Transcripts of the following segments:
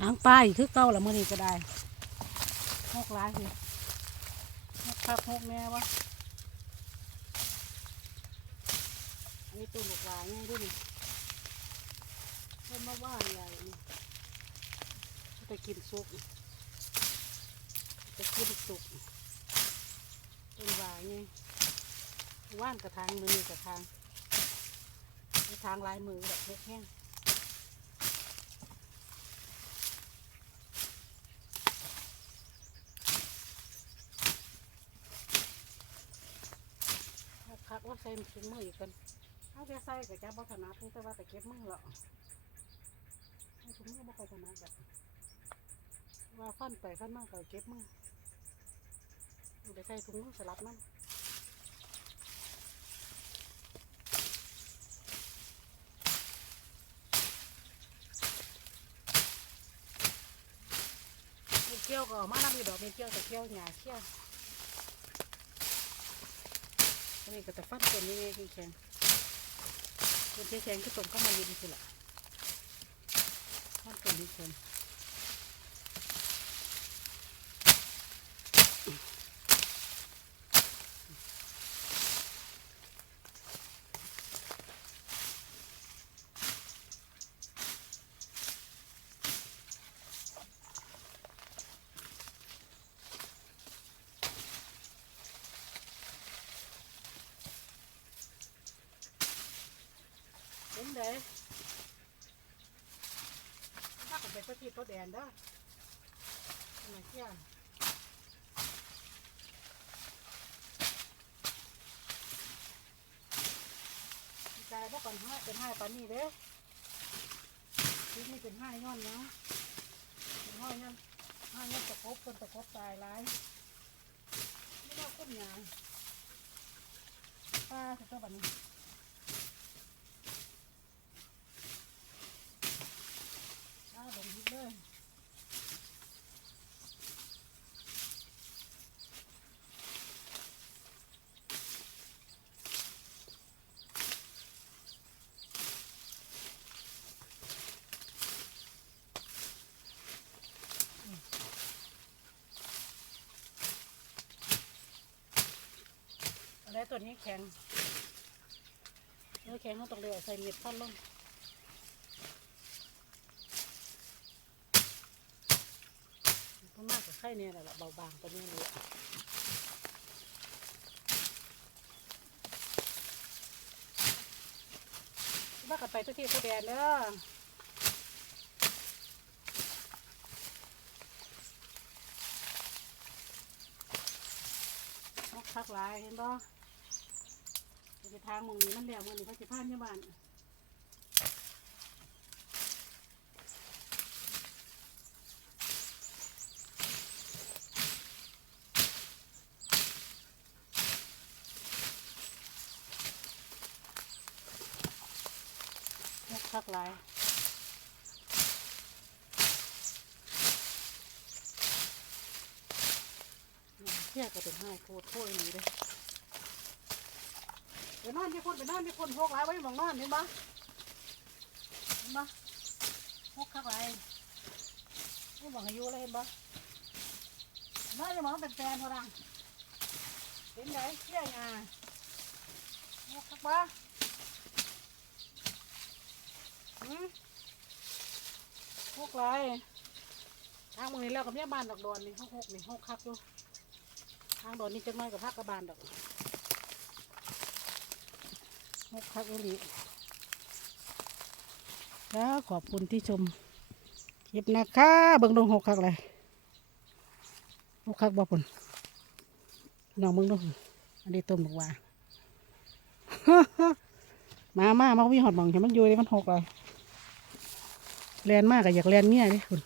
ทางป้ายคือเก่าละมือนี้ก็ได้หกหลายสิหกคักหกแม่วะอันนี้ตัวหมกหวายไงด้วยนี่เพิ่นมาว่าใหญ่นี่ไปกินสุกไปกินสุกเป็นหวายไงว่านกระทางมือนี่กระทางกระทางลายมือแบบแห้ง ๆคักว่าใส่ถุงมืออีกกันเอาแค่ใส่กับจับวัฒนาแต่ว่าแต่เก็บมือหรอกเอาถุงมือบ่ค่อยถนัดแบบว่าฟันไปฟันมากก็เก็บมือเอาไปใส่ถุงมือสลับมันมีเกี่ยวก็เอามาน้ำมีดอกมีเกี่ยวแต่เกี่ยวหยาเกี่ยว อันนี้ก็จะฟัดเป็นยังไงที่แข็งๆตัวแข็งๆก็ตรงก็มายืนสิละฟัดเป็นี้แข็ง เห็นเด้ถ้าก็เป็นพระที่ตัวแดนเด้ออันไหนเที่ยงใจพวกกันห้าเป็นห้าปานนี้เด้ทีนี่เป็นห้าย้อนเนาะเป็นห้าย้อนห้าย้อนตะคบคนตะคบตายร้ายไม่ว่าคนหยางป้าจะต้องแบบนี้ อ้าวลงยิบเลย อะไรตัวนี้แข็งเนื้อแข็งเขาต้องเลือใส่เม็ดพันลงมันมากกว่าไข่เนี่ยแหละเบาบางตัวนี้เลยว่ากันไปทุกที่ผู้แดนเด้อพักหลายเห็นบ่ ไปทางมองนี้มันแล้วมันนี่เขาจะพานยี่บ้านคักหลายเที่ยก็เป็นห้าโคตรโคตรนี่เลย ไปนอนที่คนไปนอนที่คนพกหลายไว้หมองนอนเห็นปะเห็นปะพกคักหลายไม่หวังอายุเลยเห็นปะนอนจะมองเป็นแฟนพอดังเห็นไหมเที่ยงอะพกคักปะอืมหกไรทางมือนี้แล้วกับเมียบ้านดอกดอนนี่หกหกนี่หกคักอยู่ทางดอนนี่จะน้อยกับพักกับบานดอก หกคักอุลีแล้วขอบคุณที่ชมคลิปนะคะเบิ่งดงหกคักเลยหกคักบ่ปุ่นน้องเบิ่งดูอันนี้ต้มบอกว่ามามามามีหอดมองเห็นมันอยู่เลยมันหกเลยแลนมากอะอยากแลนเมียดิคุณ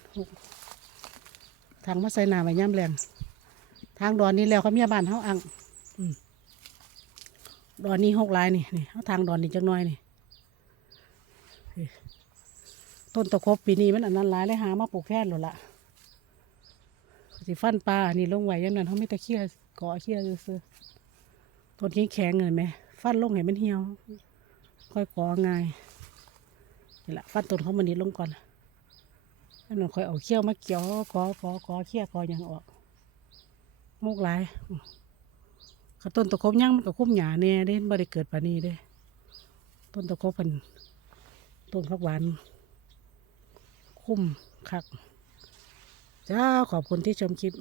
ทางมาใส่นาไว้ย่ำแรงทางดอนนี้แล้วเขาเมียบ้านเขาอัง ดอนนี้หกลายนี่นี่เขาทางดอนนี่จังน้อยนี่ต้นตะครบปีนี้มันอันนั้นหลายเลยหามาปลูกแค่นหลดละสิฟันปลานี่ลงไหวยังนั้นเขาไม่ตะเคียเกาะเคียซื้อต้นนี้แข็งเลยไหมฟันลงให้มันเหี่ยว ค่อยกาะง่ายนี่แหละฟันต้นเขามันนี้ลงก่อนอันนั้นค่อยเอาเขี้ยวมาเกี่ยวกอกอกอเขี้ยกอหยังออกมุกหลาย อืมข้าต้นตะคบยังมันก็คุ้มหยาแน่เด้บ่ได้เกิดปานนี้เด้ ต้นตะคบเป็นต้นผักหวาน คุ้มคัก จ้าขอบคุณที่ชมคลิป